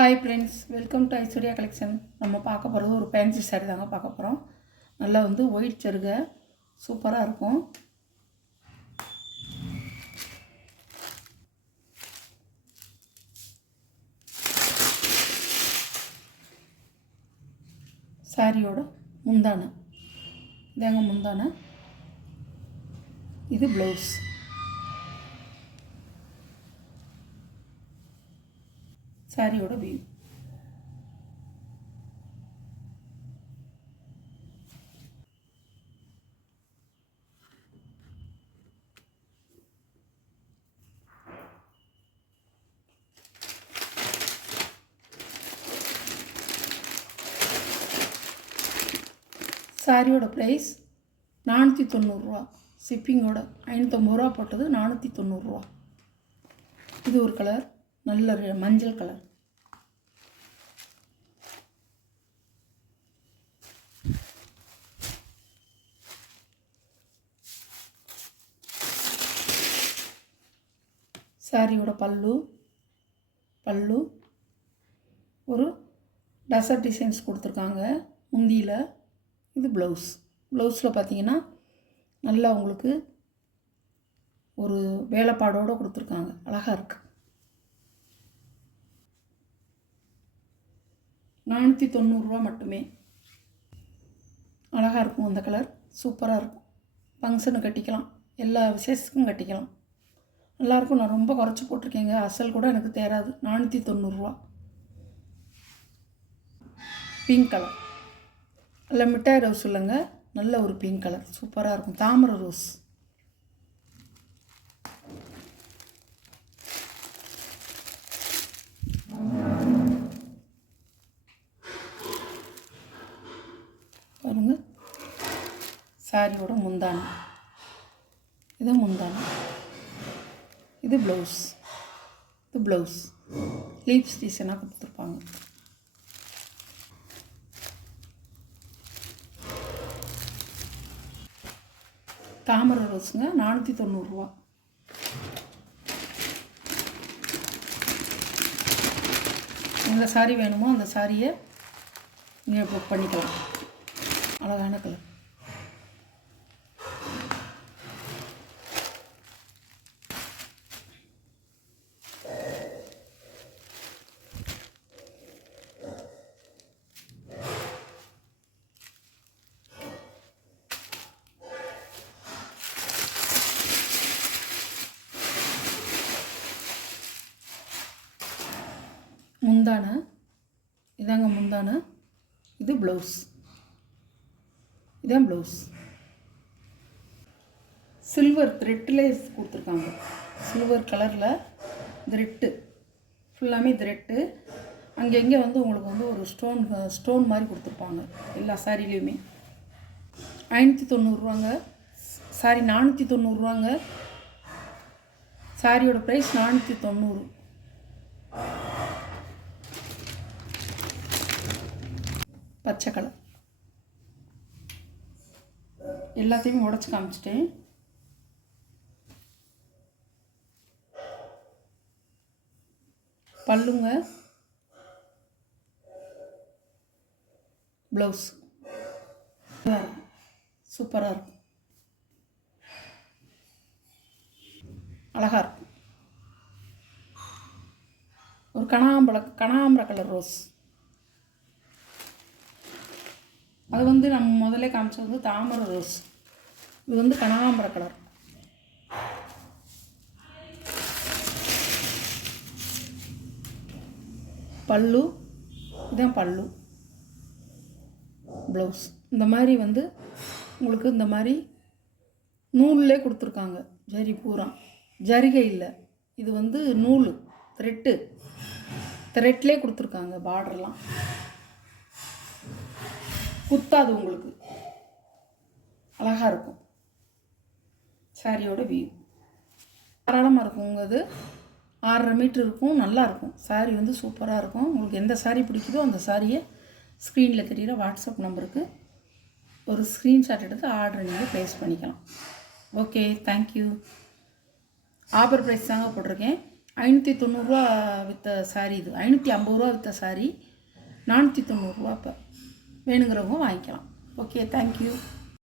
Hi friends, welcome to Aishwarya collection. நம்ம பார்க்க போகிறது ஒரு ஃபேன்சி சாரீ தாங்க பார்க்க போகிறோம். நல்லா வந்து ஒயிட் சருகை சூப்பராக இருக்கும். சாரியோட முந்தானை இதாங்க முந்தானை. இது ப்ளவுஸ். சாரியோட வியூ. சாரியோட ப்ரைஸ் 490 ஷிப்பிங்கோட 550 போட்டது 490. இது ஒரு கலர், நல்ல மஞ்சள் கலர். சாரியோட பல்லு ஒரு டசர் டிசைன்ஸ் கொடுத்துருக்காங்க முந்தியில். இது ப்ளவுஸில் பார்த்தீங்கன்னா நல்லா உங்களுக்கு ஒரு வேலைப்பாடோடு கொடுத்துருக்காங்க. அழகாக இருக்குது. 490 மட்டுமே. அழகாக இருக்கும். அந்த கலர் சூப்பராக இருக்கும். ஃபங்க்ஷனு கட்டிக்கலாம், எல்லா விசேஷத்துக்கும் கட்டிக்கலாம். நல்லாயிருக்கும். நான் ரொம்ப குறைச்சி போட்டிருக்கேங்க, அசல் கூட எனக்கு தேராது. 490. பிங்க் கலர், நல்ல மிட்டாய் ரோஸ் இல்லைங்க, நல்ல ஒரு பிங்க் கலர் சூப்பராக இருக்கும். தாமரை ரோஸ். பாருங்க, சாரியோட முந்தானை. இது முந்தானை. இது ப்ளவுஸ். லீவ்ஸ் டிசைனாக கொடுத்துருப்பாங்க. தாமரை ரோஸுங்க, 490. எந்த சாரீ வேணுமோ அந்த சாரியை நீங்கள் புக் பண்ணிக்கலாம். அழகான கலர். முந்தானை இதாங்க முந்தானை. இது ப்ளவுஸ். இதான் ப்ளவுஸ். சில்வர் த்ரெட்டில் கொடுத்துருக்காங்க. சில்வர் கலரில் த்ரெட்டு ஃபுல்லாமே த்ரெட்டு. அங்கங்கே வந்து உங்களுக்கு வந்து ஒரு ஸ்டோன் மாதிரி கொடுத்துருப்பாங்க எல்லா சாரிலையுமே. 590. சாரி 490. சாரியோட ப்ரைஸ் 490. பச்சை கலர். எல்லாத்தையுமே உடச்சி காமிச்சிட்டேன். பல்லுங்க, ப்ளவுஸ் சூப்பராக இருக்கும். அழகாக இருக்கும். ஒரு கனகாம்பர கலர் ரோஸ். அது வந்து நம்ம முதல்ல காமிச்சது வந்து தாமரை ரோஸ். இது வந்து கனகாம்பர கலர். பல்லு இதான் பல்லு. ப்ளவுஸ் இந்த மாதிரி வந்து உங்களுக்கு இந்த மாதிரி நூல்லே கொடுத்துருக்காங்க. ஜரி பூரா ஜரிகை இல்லை, இது வந்து நூல் த்ரெட்லே கொடுத்துருக்காங்க. பார்டர்லாம் குத்தாது, உங்களுக்கு அழகாக இருக்கும். சாரியோட வியூ தாராளமாக இருக்குங்க. அது 6.5 மீட்டர் இருக்கும். நல்லாயிருக்கும். சாரீ வந்து சூப்பராக இருக்கும். உங்களுக்கு எந்த சாரீ பிடிக்குதோ அந்த சாரியை ஸ்க்ரீனில் தெரிகிற வாட்ஸ்அப் நம்பருக்கு ஒரு ஸ்க்ரீன்ஷாட் எடுத்து ஆர்டர் நீங்கள் ப்ளேஸ் பண்ணிக்கலாம். Okay, thank you. ஆஃபர் ப்ரைஸ் தாங்க போட்டிருக்கேன். 590 விற்ற சாரீ இது. 550 விற்ற சாரீ 490 இப்போ. வேணுங்கிறவங்க வாங்கிக்கலாம். Okay, thank you.